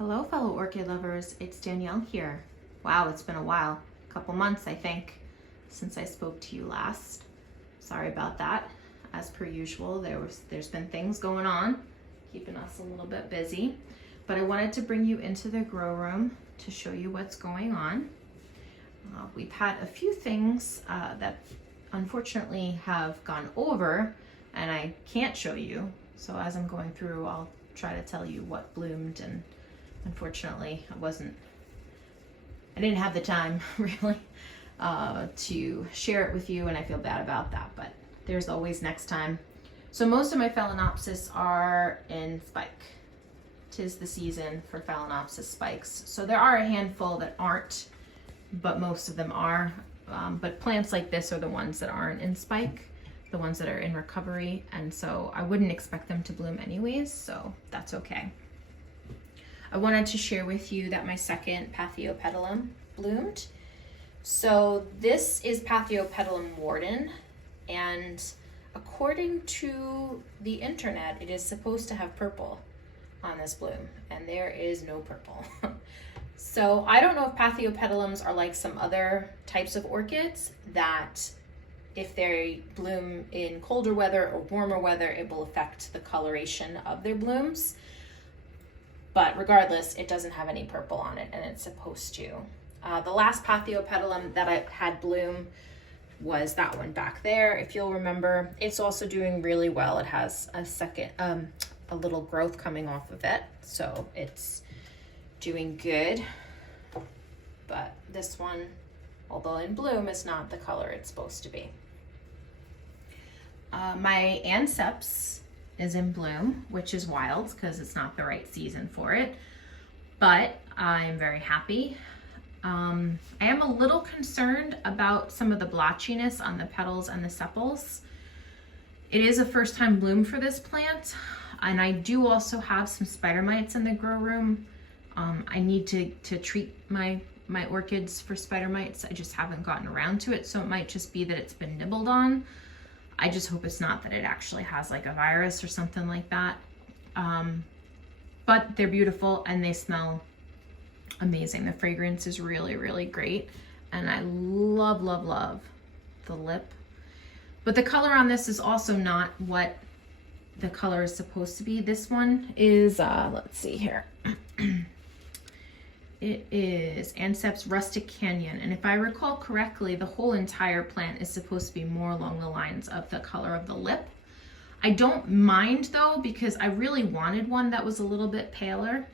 Hello, fellow orchid lovers. It's Danielle here. Wow, it's been a while. A couple months, I think, since I spoke to you last. Sorry about that. As per usual, there's been things going on, keeping us a little bit busy. But I wanted to bring you into the grow room to show you what's going on. We've had a few things that unfortunately have gone over, and I can't show you. So as I'm going through, I'll try to tell you what bloomed, and unfortunately I didn't have the time really to share it with you, and I feel bad about that, but there's always next time. So most of my Phalaenopsis are in spike. 'Tis the season for Phalaenopsis spikes. So there are a handful that aren't, but most of them are. But plants like this are the ones that aren't in spike, the ones that are in recovery, and so I wouldn't expect them to bloom anyways, so that's okay. I wanted to share with you that my second Paphiopedilum bloomed. So this is Paphiopedilum Warden, and according to the internet, it is supposed to have purple on this bloom, and there is no purple. So I don't know if Paphiopedilums are like some other types of orchids that if they bloom in colder weather or warmer weather, it will affect the coloration of their blooms. But regardless, it doesn't have any purple on it, and it's supposed to. The last Paphiopedilum that I had bloom was that one back there. If you'll remember, it's also doing really well. It has a little growth coming off of it, so it's doing good. But this one, although in bloom, is not the color it's supposed to be. My Anceps is in bloom, which is wild because it's not the right season for it, but I'm very happy. I am a little concerned about some of the blotchiness on the petals and the sepals. It is a first time bloom for this plant, and I do also have some spider mites in the grow room. I need to treat my orchids for spider mites. I just haven't gotten around to it, so it might just be that it's been nibbled on. I just hope it's not that it actually has like a virus or something like that. But they're beautiful and they smell amazing. The fragrance is really, really great. And I love, love, love the lip. But the color on this is also not what the color is supposed to be. This one is, let's see here. It is Anceps Rustic Canyon, and if I recall correctly, the whole entire plant is supposed to be more along the lines of the color of the lip. I don't mind though, because I really wanted one that was a little bit paler,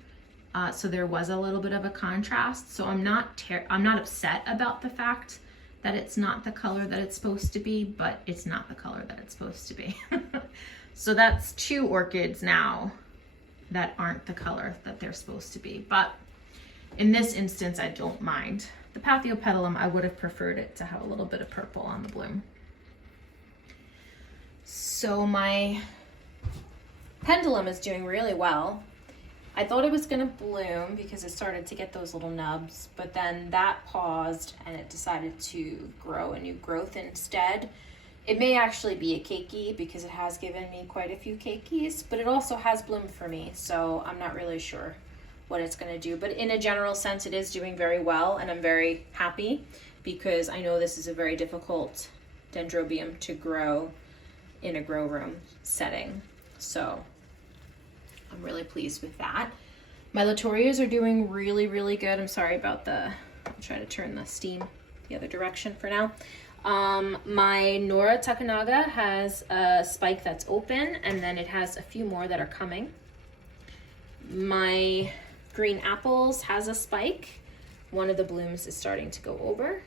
so there was a little bit of a contrast. So I'm not upset about the fact that it's not the color that it's supposed to be, but it's not the color that it's supposed to be. So that's two orchids now that aren't the color that they're supposed to be, but in this instance, I don't mind. The Paphiopedilum, I would have preferred it to have a little bit of purple on the bloom. So my pendulum is doing really well. I thought it was gonna bloom because it started to get those little nubs, but then that paused and it decided to grow a new growth instead. It may actually be a keiki because it has given me quite a few keikis, but it also has bloomed for me, so I'm not really sure what it's going to do, but in a general sense it is doing very well, and I'm very happy because I know this is a very difficult dendrobium to grow in a grow room setting, so I'm really pleased with that. My Latorias are doing really, really good. I'm sorry about I'll try to turn the steam the other direction for now. My Nora Takanaga has a spike that's open, and then it has a few more that are coming. My Green Apples has a spike. One of the blooms is starting to go over,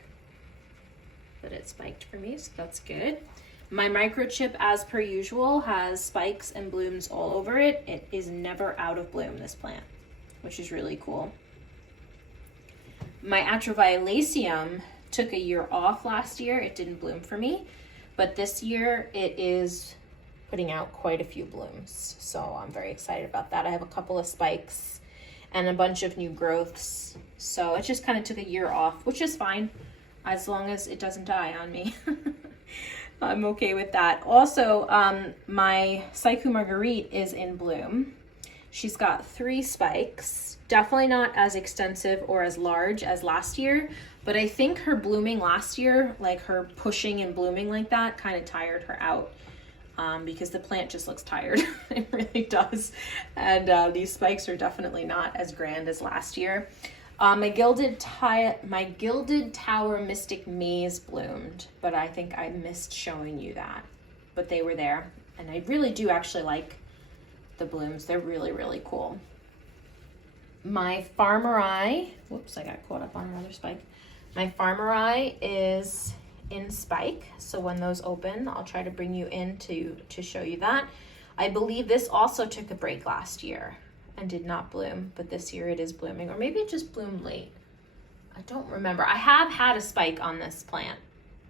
but it spiked for me, so that's good. My Microchip, as per usual, has spikes and blooms all over it. It is never out of bloom, this plant, which is really cool. My Atroviolaceum took a year off last year. It didn't bloom for me, but this year it is putting out quite a few blooms, so I'm very excited about that. I have a couple of spikes and a bunch of new growths, so it just kind of took a year off, which is fine as long as it doesn't die on me. I'm okay with that. Also, my Saiku Marguerite is in bloom. She's got 3 spikes, definitely not as extensive or as large as last year, but I think her blooming last year, like her pushing and blooming like that, kind of tired her out. Because the plant just looks tired. It really does. And these spikes are definitely not as grand as last year. My Gilded Tower Mystic Maze bloomed, but I think I missed showing you that. But they were there, and I really do actually like the blooms. They're really, really cool. My Farmerai, whoops, I got caught up on another spike. My Farmerai is in spike, so when those open, I'll try to bring you in to show you that. I believe this also took a break last year and did not bloom, but this year it is blooming, or maybe it just bloomed late. I don't remember. I have had a spike on this plant,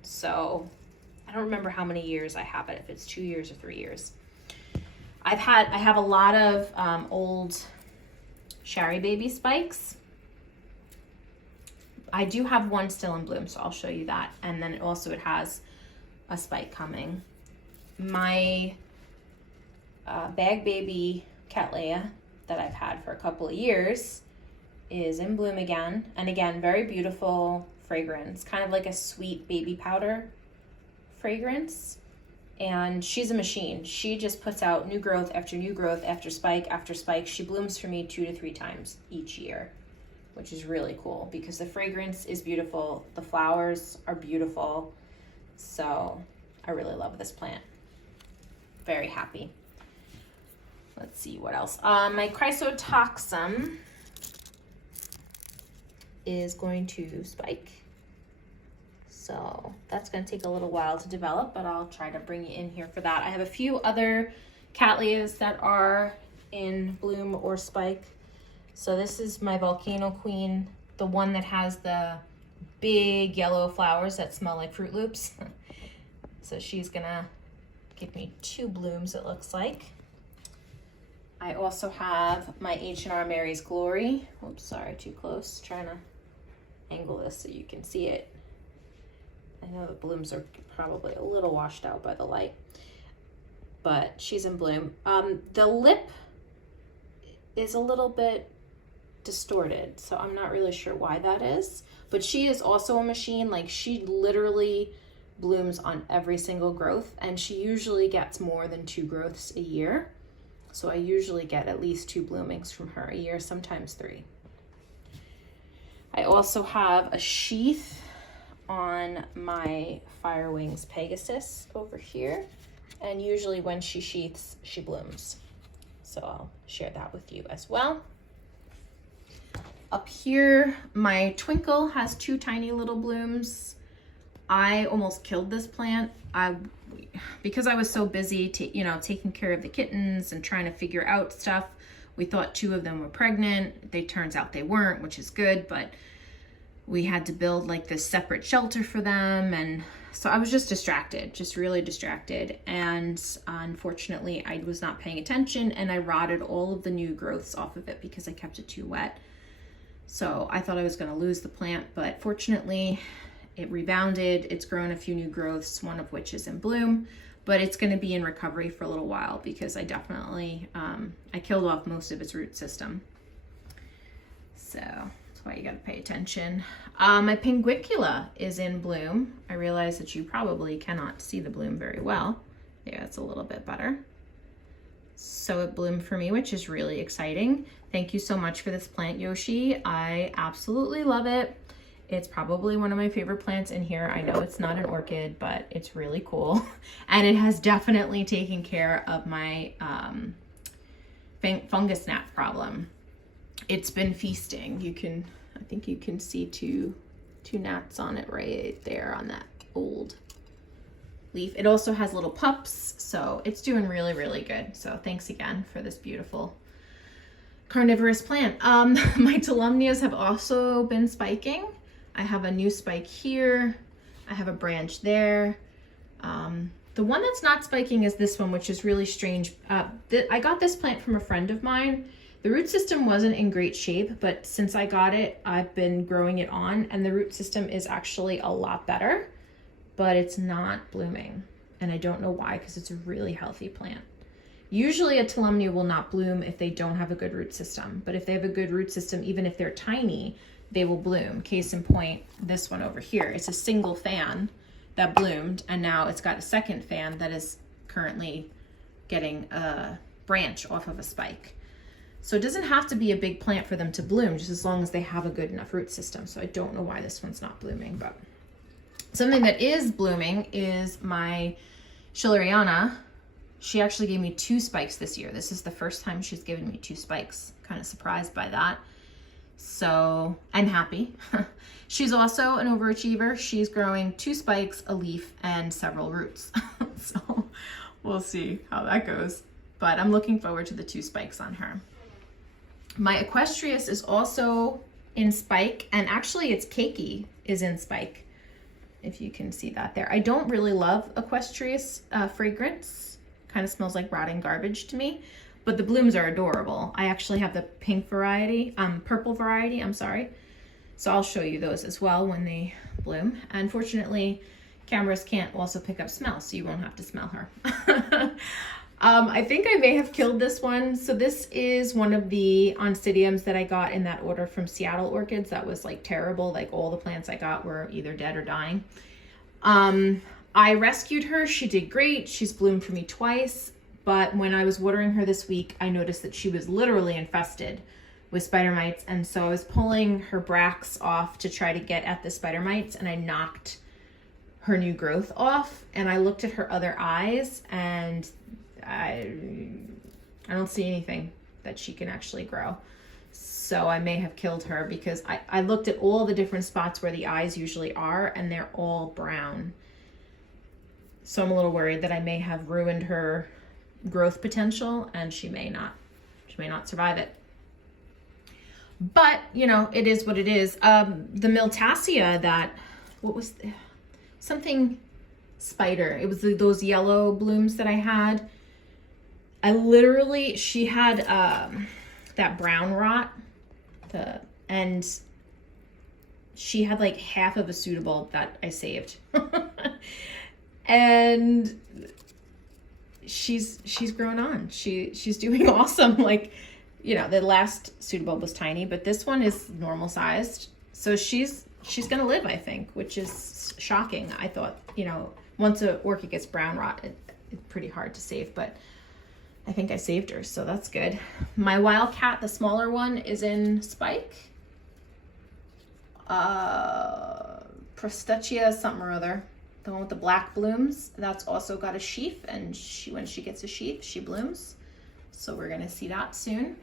so I don't remember how many years I have it, if it's 2 years or 3 years. I have a lot of old Shari Baby spikes. I do have one still in bloom, so I'll show you that. And then also it has a spike coming. My Bag Baby Cattleya that I've had for a couple of years is in bloom again. And again, very beautiful fragrance, kind of like a sweet baby powder fragrance. And she's a machine. She just puts out new growth after new growth after spike after spike. She blooms for me 2 to 3 times each year, which is really cool because the fragrance is beautiful. The flowers are beautiful. So I really love this plant. Very happy. Let's see what else. My Chrysotoxum is going to spike. So that's going to take a little while to develop, but I'll try to bring you in here for that. I have a few other Cattleyas that are in bloom or spike. So this is my Volcano Queen, the one that has the big yellow flowers that smell like Fruit Loops. So she's gonna give me 2 blooms, it looks like. I also have my H&R Mary's Glory. Oops, sorry, too close. Trying to angle this so you can see it. I know the blooms are probably a little washed out by the light, but she's in bloom. The lip is a little bit distorted, so I'm not really sure why that is, but she is also a machine. Like, she literally blooms on every single growth, and she usually gets more than 2 growths a year. So I usually get at least 2 bloomings from her a year, sometimes 3. I also have a sheath on my Fire Wings Pegasus over here, and usually when she sheaths, she blooms. So I'll share that with you as well. Up here, my Twinkle has 2 tiny little blooms. I almost killed this plant. Because I was so busy taking care of the kittens and trying to figure out stuff. We thought 2 of them were pregnant. Turns out they weren't, which is good, but we had to build like this separate shelter for them, and so I was just distracted, just really distracted, and unfortunately I was not paying attention, and I rotted all of the new growths off of it because I kept it too wet. So I thought I was going to lose the plant, but fortunately it rebounded. It's grown a few new growths, one of which is in bloom, but it's going to be in recovery for a little while because I definitely I killed off most of its root system. So that's why you got to pay attention. My Pinguicula is in bloom. I realize that you probably cannot see the bloom very well. Yeah, it's a little bit better. So it bloomed for me, which is really exciting. Thank you so much for this plant, Yoshi. I absolutely love it. It's probably one of my favorite plants in here. I know it's not an orchid, but it's really cool. And it has definitely taken care of my fungus gnat problem. It's been feasting. I think you can see two gnats on it right there on that old leaf. It also has little pups, so it's doing really, really good. So thanks again for this beautiful carnivorous plant. My Tolumnias have also been spiking. I have a new spike here. I have a branch there. The one that's not spiking is this one, which is really strange. I got this plant from a friend of mine. The root system wasn't in great shape, but since I got it, I've been growing it on, and the root system is actually a lot better, but it's not blooming. And I don't know why, because it's a really healthy plant. Usually a Tolumnia will not bloom if they don't have a good root system, but if they have a good root system, even if they're tiny, they will bloom. Case in point, this one over here. It's a single fan that bloomed, and now it's got a second fan that is currently getting a branch off of a spike. So it doesn't have to be a big plant for them to bloom, just as long as they have a good enough root system. So I don't know why this one's not blooming, but something that is blooming is my Schilleriana. She actually gave me 2 spikes this year. This is the first time she's given me 2 spikes. Kind of surprised by that. So I'm happy. She's also an overachiever. She's growing 2 spikes, a leaf, and several roots. So we'll see how that goes. But I'm looking forward to the 2 spikes on her. My Equestrius is also in spike, and actually its Keiki is in spike, if you can see that there. I don't really love Equestrius fragrance. Kind of smells like rotting garbage to me, but the blooms are adorable. I actually have the pink variety, purple variety, I'm sorry. So I'll show you those as well when they bloom. Unfortunately, cameras can't also pick up smell, so you won't have to smell her. I think I may have killed this one. So this is one of the Oncidiums that I got in that order from Seattle Orchids that was like terrible. Like all the plants I got were either dead or dying. I rescued her. She did great. She's bloomed for me twice. But when I was watering her this week, I noticed that she was literally infested with spider mites. And so I was pulling her bracts off to try to get at the spider mites, and I knocked her new growth off. And I looked at her other eyes, and I don't see anything that she can actually grow. So I may have killed her because I looked at all the different spots where the eyes usually are, and they're all brown. So I'm a little worried that I may have ruined her growth potential, and she may not survive it. But, you know, it is what it is. The Miltassia that, something spider. It was those yellow blooms that I had. She had that brown rot, and she had like half of a pseudobulb that I saved. And she's grown on. She's doing awesome. Like, you know, the last pseudobulb was tiny, but this one is normal sized. So she's gonna live, I think, which is shocking. I thought, you know, once an orchid gets brown rot, it's pretty hard to save, but I think I saved her, so that's good. My Wildcat, the smaller one, is in spike. Prostutia something or other. The one with the black blooms, that's also got a sheath, and when she gets a sheath, she blooms. So we're gonna see that soon.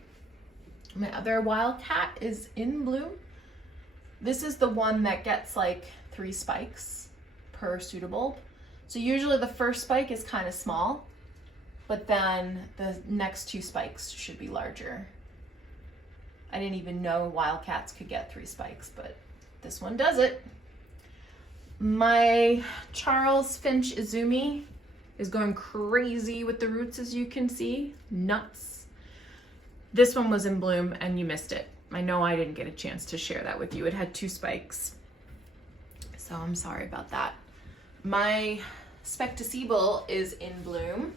My other Wildcat is in bloom. This is the one that gets like 3 spikes per pseudobulb. So usually the first spike is kind of small, but then the next 2 spikes should be larger. I didn't even know Wildcats could get 3 spikes, but this one does it. My Charles Finch Izumi is going crazy with the roots, as you can see. Nuts. This one was in bloom and you missed it. I know I didn't get a chance to share that with you. It had 2 spikes. So I'm sorry about that. My Spectacebal is in bloom.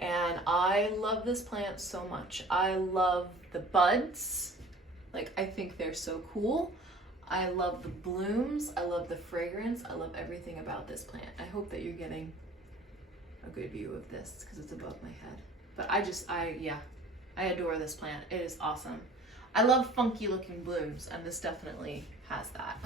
And I love this plant so much. I love the buds. Like, I think they're so cool. I love the blooms. I love the fragrance. I love everything about this plant. I hope that you're getting a good view of this because it's above my head. But I adore this plant. It is awesome. I love funky looking blooms, and this definitely has that.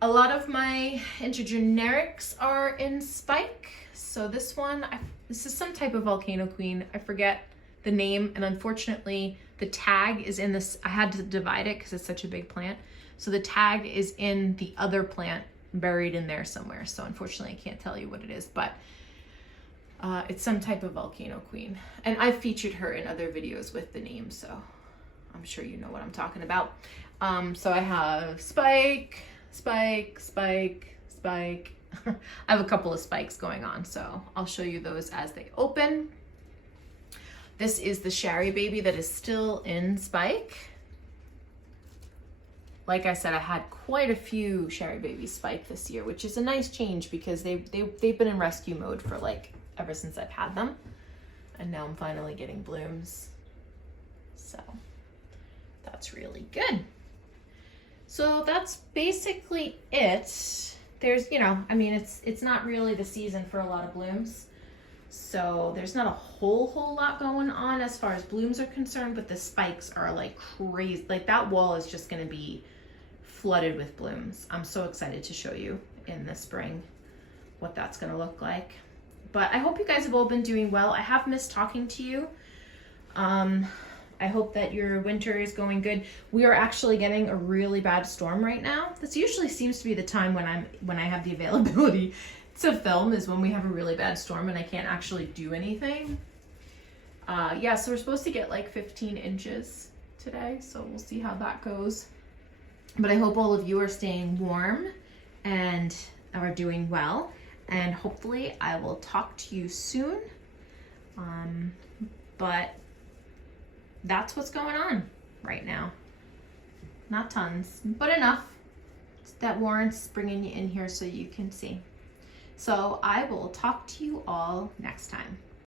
A lot of my intergenerics are in spike. So this one, this is some type of Volcano Queen. I forget the name, and unfortunately the tag is in this. I had to divide it because it's such a big plant. So the tag is in the other plant buried in there somewhere. So unfortunately I can't tell you what it is, but it's some type of Volcano Queen. And I've featured her in other videos with the name, so I'm sure you know what I'm talking about. So I have spike, spike, spike, spike. I have a couple of spikes going on, so I'll show you those as they open. This is the Shari Baby that is still in spike. Like I said, I had quite a few Shari Baby spike this year, which is a nice change because they've been in rescue mode for like ever since I've had them. And now I'm finally getting blooms. So that's really good. So that's basically it. There's, you know, I mean, it's not really the season for a lot of blooms. So there's not a whole lot going on as far as blooms are concerned, but the spikes are like crazy. Like that wall is just gonna be flooded with blooms. I'm so excited to show you in the spring what that's gonna look like. But I hope you guys have all been doing well. I have missed talking to you. I hope that your winter is going good. We are actually getting a really bad storm right now. This usually seems to be the time when I have the availability to film, is when we have a really bad storm and I can't actually do anything. Yeah, so we're supposed to get like 15 inches today, so we'll see how that goes. But I hope all of you are staying warm and are doing well. And hopefully I will talk to you soon. But that's what's going on right now. Not tons, but enough that warrants bringing you in here so you can see. So I will talk to you all next time.